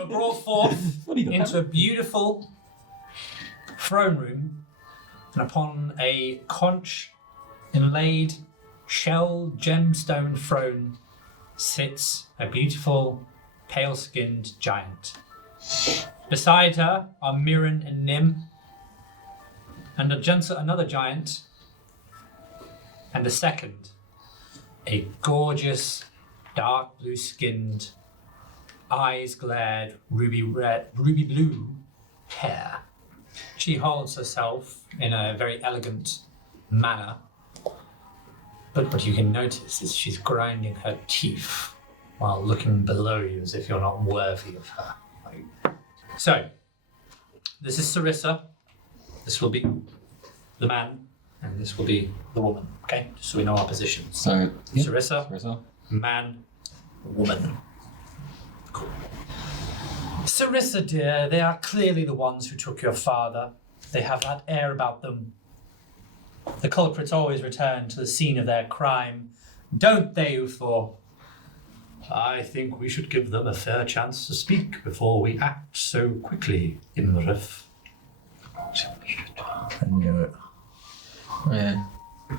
are brought forth into a beautiful throne room, and upon a conch inlaid shell gemstone throne sits a beautiful pale-skinned giant. Beside her are Mirren and Nim, and another giant, and a second, a gorgeous, dark blue-skinned, eyes glared, ruby blue hair. She holds herself in a very elegant manner, but what you can notice is she's grinding her teeth while looking below you as if you're not worthy of her. So, this is Serissa. This will be the man, and this will be the woman, okay? Just so we know our positions. So, yeah. Serissa, man, woman. Cool. Serissa, dear, they are clearly the ones who took your father. They have that air about them. The culprits always return to the scene of their crime, don't they, Uthor? I think we should give them a fair chance to speak before we act so quickly, Iymrith. I knew it. Yeah.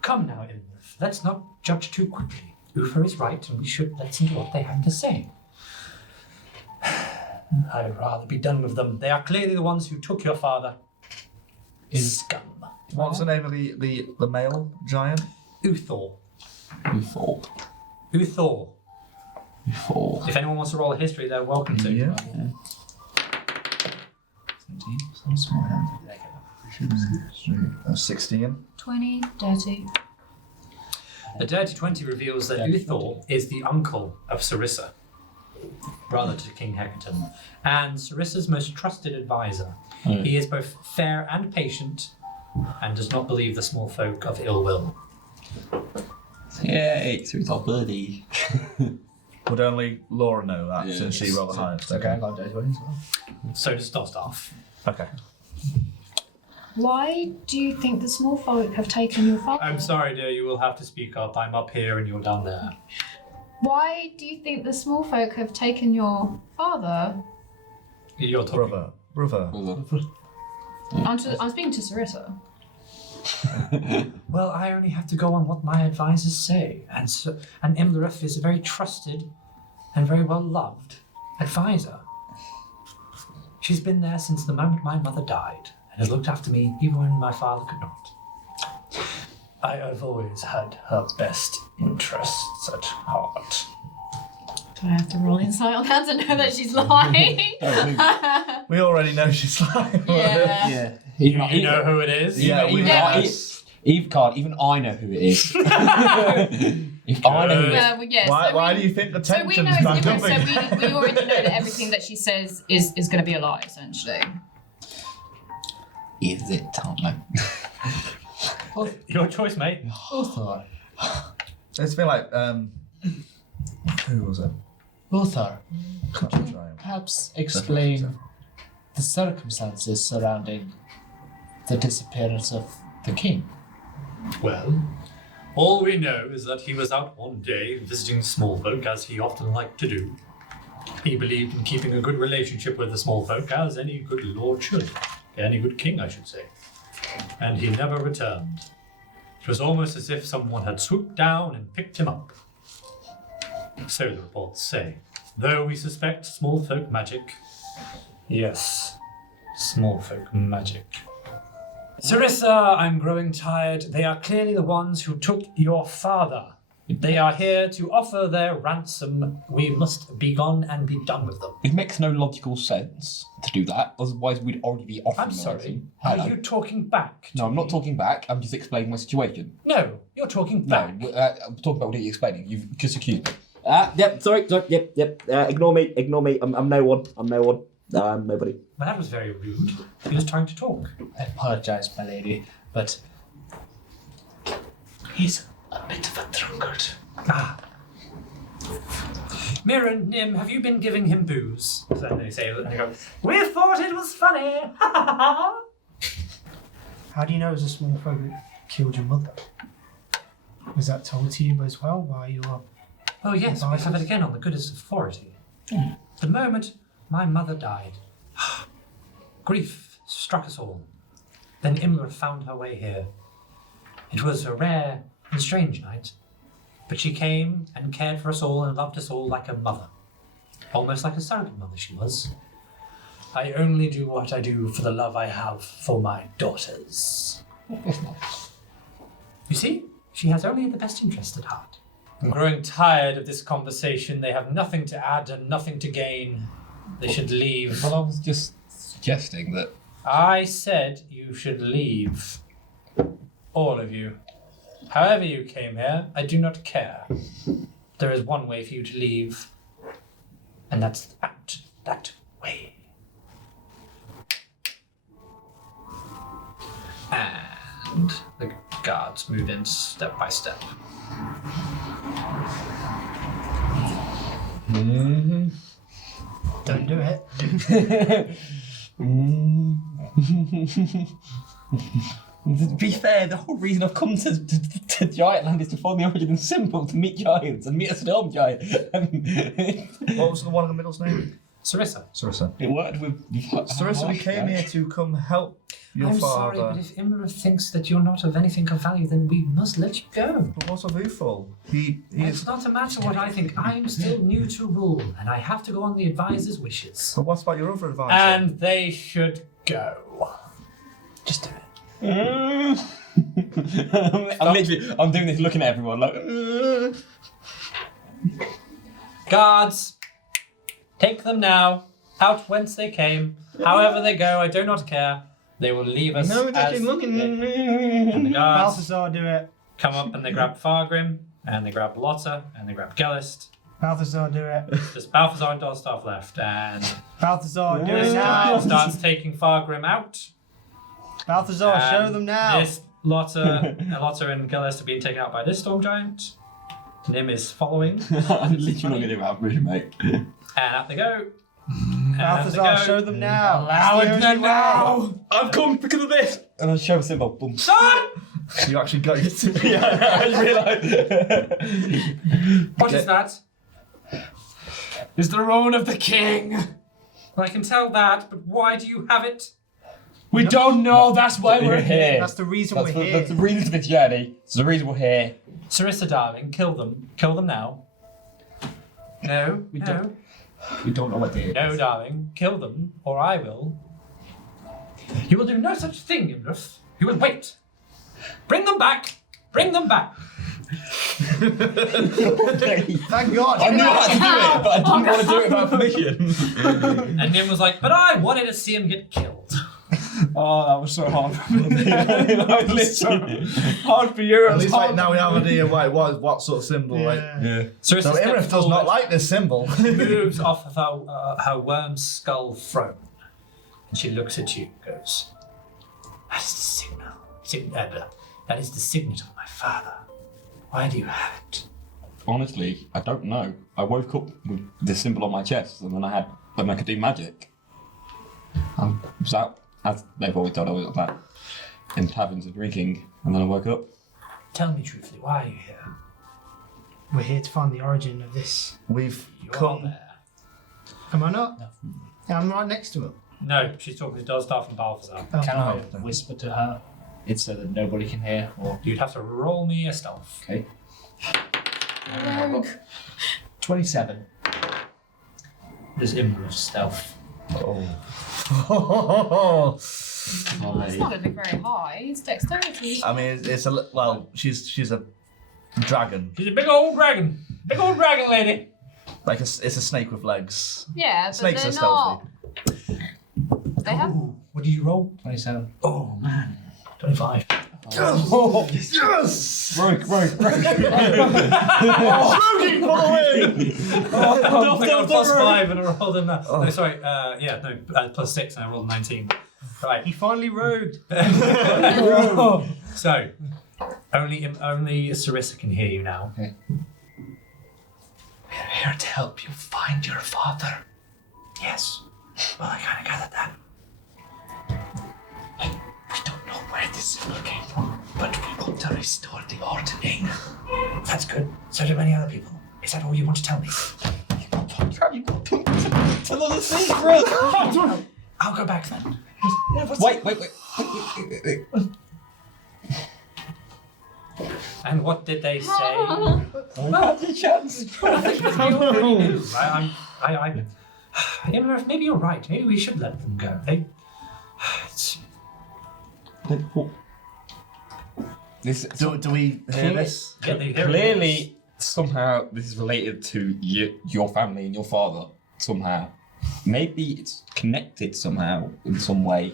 Come now, Iymrith. Let's not judge too quickly. Uthor is right, and we should listen to what they have to say. I'd rather be done with them. They are clearly the ones who took your father. Scum. What's the name of the male giant? Uthor. Uthor. Uthor. Uthor. If anyone wants to roll a history, they're welcome to. Yeah. 16. 20, dirty. The dirty 20 reveals that Uthor is the uncle of Serissa, brother to King Hecatan, and Sarissa's most trusted advisor. He is both fair and patient, and does not believe the small folk of ill will. Yay, so it's our birdie. Would only Laura know that Yeah. since she rolled the highest? Okay, I got dirty 20 as well. So does Dosdarth. Okay. Why do you think the small folk have taken your father? I'm sorry, dear, you will have to speak up. I'm up here and you're down there. Why do you think the small folk have taken your father? You're talking. Brother. I'm speaking to Serissa. Well, I only have to go on what my advisors say, and Iymrith is a very trusted and very well loved advisor. She's been there since the moment my mother died, and has looked after me even when my father could not. I have always had her best interests at heart. Do I have to roll insight on that to know that she's lying? We already know she's lying. Yeah. Yeah. You know who it is? Yeah, we know. Even I know who it is. If I know who it is. Well, yeah, Why do you think the So we know tension's back so up again? we already know that everything that she says is going to be a lie, essentially. Is it? I don't know. Your choice, mate. Uthor. It's been like, who was it? Uthor. Can't try him. Perhaps explain the circumstances surrounding the disappearance of the king. Well, all we know is that he was out one day visiting small folk, as he often liked to do. He believed in keeping a good relationship with the small folk, as any good lord should. Any good king, I should say. And he never returned. It was almost as if someone had swooped down and picked him up. So the reports say. Though we suspect small folk magic. Yes, small folk magic. Serissa, I'm growing tired. They are clearly the ones who took your father. They are here to offer their ransom. We must be gone and be done with them. It makes no logical sense to do that, otherwise we'd already be offering I'm the sorry. ransom. Are Hello. you talking back? No, I'm not talking back, I'm just explaining my situation. No, you're talking No, back. I'm talking about what you're explaining. You've just accused me. Sorry, yep. Ignore me. I'm no one. I'm nobody. Well, that was very rude. He was trying to talk. I apologize, my lady, but he's a bit of a drunkard. Ah. Mira, Nim, have you been giving him booze? So then they say, and they go, we thought it was funny. How do you know it was a small folk that killed your mother? Was that told to you as well while you were... Oh yes, we have it again on the goodest authority. The moment my mother died. Grief struck us all. Then Iymrith found her way here. It was a rare and strange night, but she came and cared for us all and loved us all like a mother. Almost like a surrogate mother she was. I only do what I do for the love I have for my daughters. You see, she has only the best interest at heart. I'm growing tired of this conversation. They have nothing to add and nothing to gain. They should leave. Well, I was just suggesting that. I said you should leave. All of you. However you came here, I do not care. There is one way for you to leave, and that's out that way. And the guards move in step by step. Don't do it. To be fair, the whole reason I've come to Giantland is to find the origin symbol, to meet giants and meet a storm giant. What was the one in the middle's name? Serissa. Serissa. It worked with. Serissa, we came here to come help your I'm father. sorry, but if Iymrith thinks that you're not of anything of value, then we must let you go. But what of Uthor? He It's is. not a matter what I think. I'm still new to rule, and I have to go on the advisor's wishes. But what about your other advisor? And they should go. Just do it. I'm doing this looking at everyone like. Guards, take them now, out whence they came. However they go, I do not care. They will leave us No, as they're looking. And the guards Balthazar, do it. come up and they grab Fargrim, and they grab Lotta, and they grab Gelest. Balthazar, do it. There's Balthazar and Dosdarth left, and Balthazar, do this it guy now. starts taking Fargrim out. Balthazar, show And them now. This Lotta and Gelest are being taken out by this storm giant. Nim is following. I'm literally not going to do that, really, mate. And out they go. And Balthazar, out they show go. them now. Allow It's it the only way. now! I've come because of this! And I show a symbol. Boom. Son! You actually got your symbol. Yeah, I just realised. What is that? Is the throne of the king. Well, I can tell that, but why do you have it? We don't know, that's why we're here. That's the reason we're here. That's the reason for this journey. It's the reason we're here. Serissa, darling, kill them. Kill them now. No, We no, don't- We don't know what they no, darling. Kill them, or I will. You will do no such thing, Iymrith. You will wait. Bring them back. Bring them back. Thank God. I knew how to do it, but I didn't want to do it without permission. And Nim was like, but I wanted to see him get killed. Oh, that was so hard for me. That was literally Hard for you. At least like now we have an idea what sort of symbol. Like, Yeah. Serissa so steps Iymrith does forward, not like this symbol. moves off of her worm skull throne, and she looks at you and goes, that is the signal. That is the signet of my father. Why do you have it? Honestly, I don't know. I woke up with the symbol on my chest, and then I could do magic. I was out, as they've always told I was like in taverns and drinking, and then I woke up. Tell me truthfully, why are you here? We're here to find the origin of this. We've You're come. there. Am I not? Yeah, I'm right next to him. No, she's talking to Dosdarth and Balthazar. Oh. Can I no. whisper to her? It's so that nobody can hear. Or You'd have to roll me a stealth. okay. Rogue. 27. There's Iymrith's stealth. Oh. It's not going to be very high. It's dexterity. I mean, it's a well. She's a dragon. She's a big old dragon. Big old dragon lady. Like it's a snake with legs. Yeah, but Snakes they're are not. stealthy. They have. Ooh, what did you roll? 27. Oh man, 25. Yes! Rogue. Rogue for the win! I got a +5 and I rolled a no, sorry. +6 and I rolled a 19. Right. He finally rogued. So, only Serissa can hear you now. Okay. We're here to help you find your father. Yes. Well, I kind of gathered that. We don't know where this symbol came from, but we want to restore the ordering. That's good. So do many other people. Is that all you want to tell me? Tell us the secret! I'll go back then. Wait. And what did they say? Have your chance. Iymrith, maybe you're right. Maybe we should let them go. Do we hear this? Yeah, they hear Clearly, somehow, this is related to your family and your father. Somehow. Maybe it's connected somehow, in some way.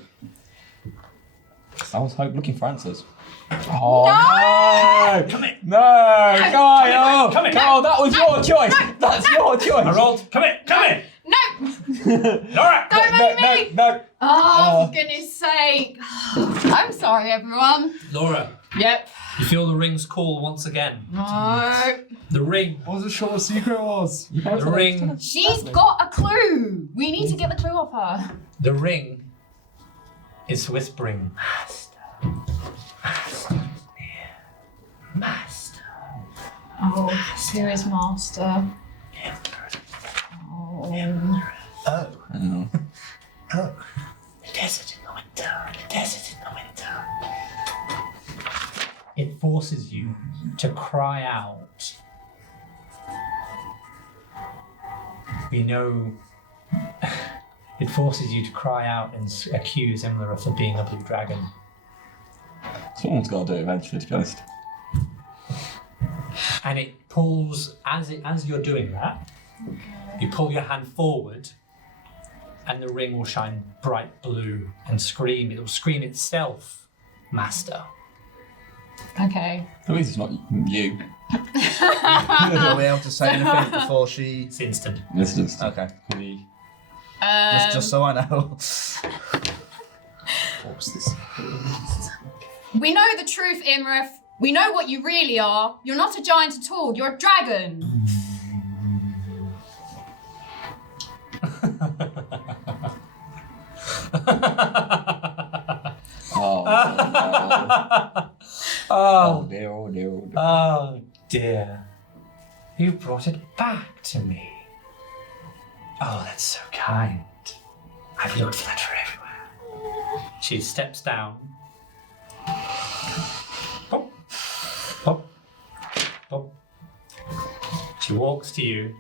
I was looking for answers. Oh, no! Come in. No! Kyle! Come in. Kyle, that was your choice! That's your choice! Harold, come in! Come in! No! Laura! Don't make me! No! Oh, for goodness sake. I'm sorry, everyone. Laura, Yep. you feel the ring's call once again. No. The ring. I wasn't sure what secret was. The ring. She's got a clue. We need to get the clue off her. The ring is whispering. Master. Oh, who is Master? Oh. Oh. Oh. The desert in the winter. The desert in the winter. It forces you to cry out. We know. It forces you to cry out and accuse Iymrith of being a blue dragon. Someone's got to do it eventually, to be honest. And it pulls as you're doing that. You pull your hand forward, and the ring will shine bright blue and scream. It will scream itself, Master. Okay. At least it's not you. Are we able to say anything before she? It's instant. This is Okay. pretty. Just so I know. What was this? We know the truth, Iymrith. We know what you really are. You're not a giant at all. You're a dragon. Oh, no. Oh, dear, oh dear, oh dear. oh dear. You brought it back to me. Oh, that's so kind. I've looked for that for everywhere. She steps down. Pop, pop, pop. She walks to you.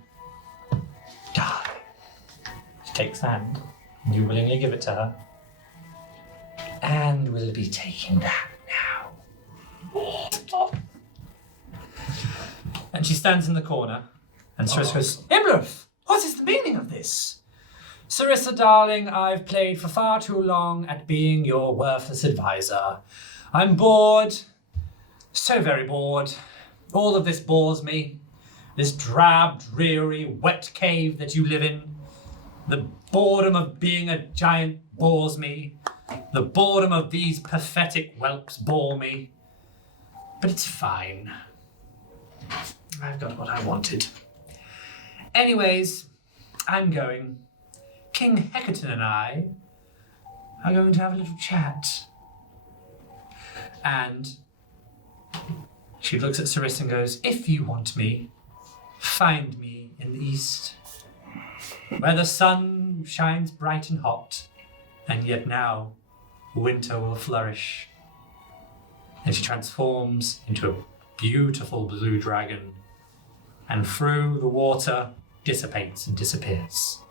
Darling. She takes the hand. You willingly give it to her. And we'll be taking that now. And she stands in the corner, and Serissa goes, Iymrith, what is the meaning of this? Serissa, darling, I've played for far too long at being your worthless advisor. I'm bored, so very bored. All of this bores me. This drab, dreary, wet cave that you live in. The boredom of being a giant bores me. The boredom of these pathetic whelps bore me. But it's fine. I've got what I wanted. Anyways, I'm going. King Hecaton and I are going to have a little chat. And she looks at Serissa and goes, if you want me, find me in the east, where the sun shines bright and hot, and yet now winter will flourish. And she transforms into a beautiful blue dragon, and through the water dissipates and disappears.